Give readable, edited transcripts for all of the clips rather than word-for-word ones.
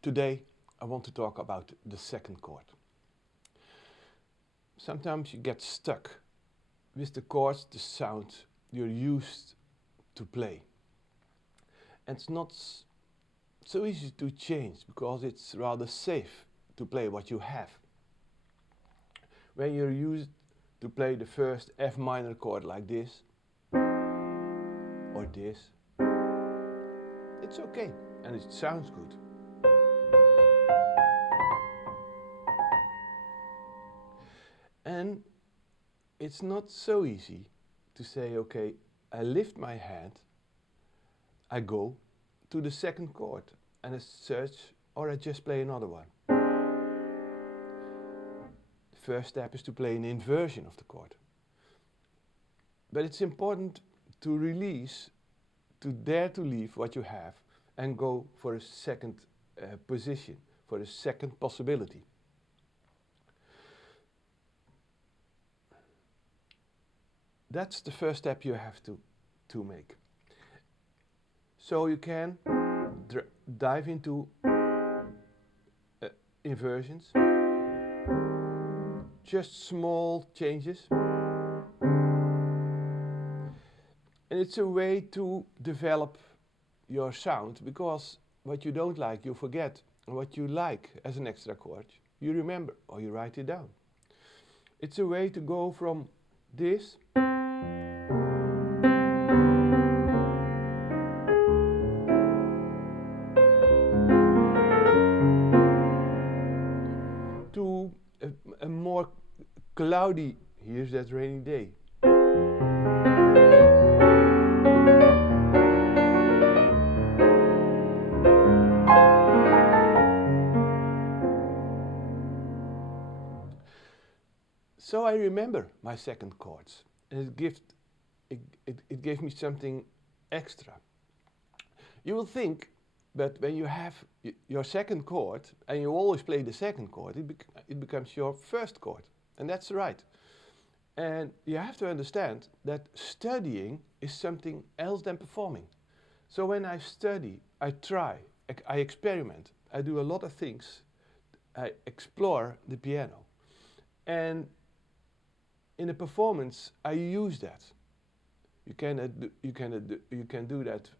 Today I want to talk about the second chord. Sometimes you get stuck with the chords, the sound you're used to play. And it's not so easy to change because it's rather safe to play what you have. When you're used to play the first F minor chord like this or this, it's okay and it sounds good. And it's not so easy to say, okay, I lift my hand, I go to the second chord and I search, or I just play another one. The first step is to play an inversion of the chord. But it's important to release, to dare to leave what you have and go for a second position, for a second possibility. That's the first step you have to make. So you can dive into inversions, just small changes. And it's a way to develop your sound, because what you don't like you forget, and what you like as an extra chord you remember or you write it down. It's a way to go from this to a more cloudy, here's that rainy day. So I remember my second chords, and it gave me something extra. You will think that when you have your second chord and you always play the second chord, it becomes your first chord, and that's right. And you have to understand that studying is something else than performing. So when I study, I try, I experiment, I do a lot of things, I explore the piano. And in a performance, I use that. You can do that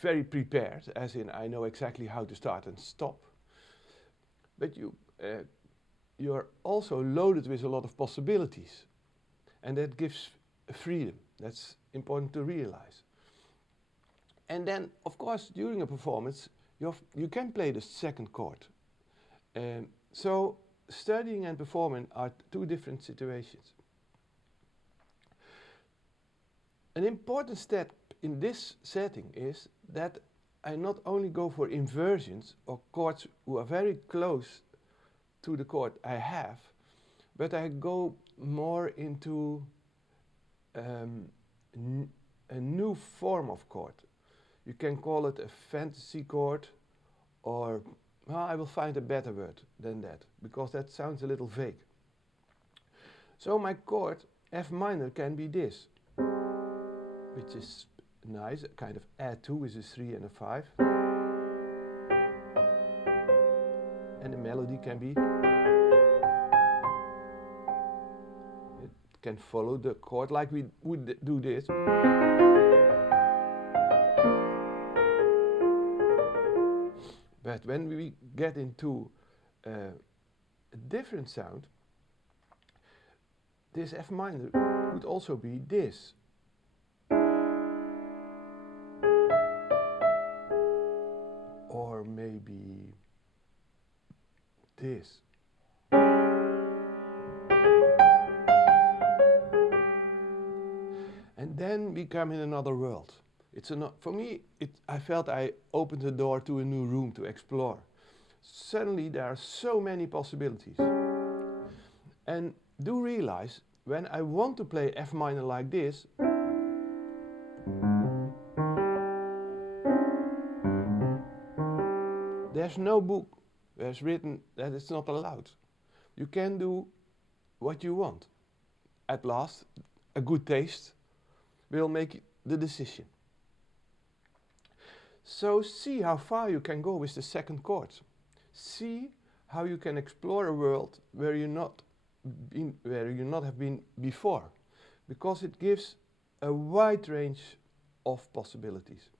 very prepared, as in I know exactly how to start and stop. But you're also loaded with a lot of possibilities, and that gives freedom. That's important to realize. And then, of course, during a performance, you can play the second chord. So studying and performing are two different situations. An important step in this setting is that I not only go for inversions or chords who are very close to the chord I have, but I go more into a new form of chord. You can call it a fantasy chord, or well, I will find a better word than that, because that sounds a little vague. So my chord F minor can be this, which is nice, a kind of add 2 is a 3 and a 5. And the melody can be, it can follow the chord like we would do this. But when we get into a different sound, this F minor would also be this. Or maybe this. And then we come in another world. For me, I felt I opened the door to a new room to explore. Suddenly there are so many possibilities. And do realize, when I want to play F minor like this, there's no book where it's written that it's not allowed. You can do what you want. At last, a good taste will make the decision. So see how far you can go with the second chord. See how you can explore a world where you not have been before, because it gives a wide range of possibilities.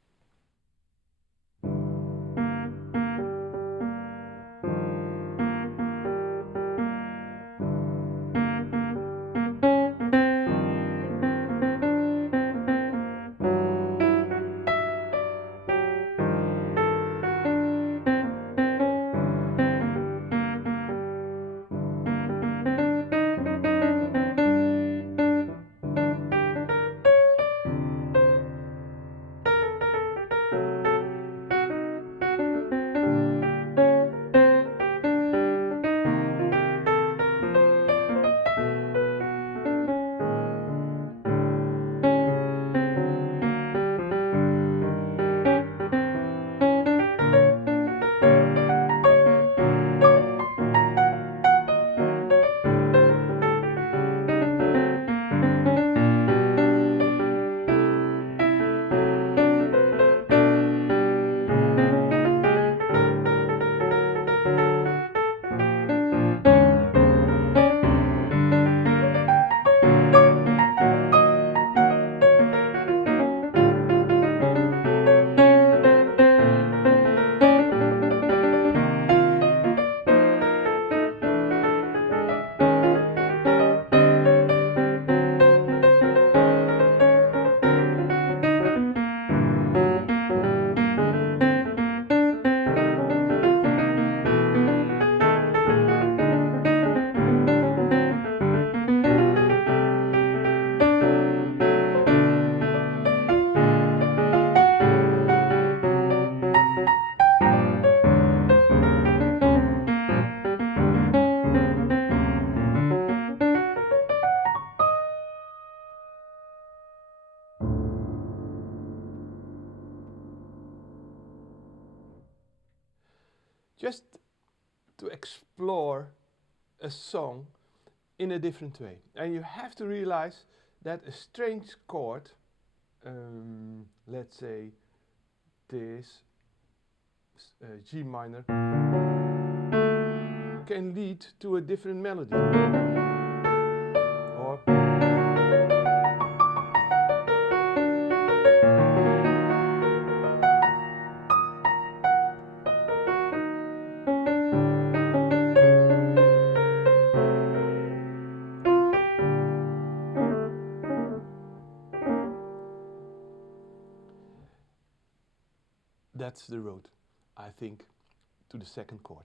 Just to explore a song in a different way. And you have to realize that a strange chord, let's say this G minor, can lead to a different melody. Or that's the road, I think, to the second chord.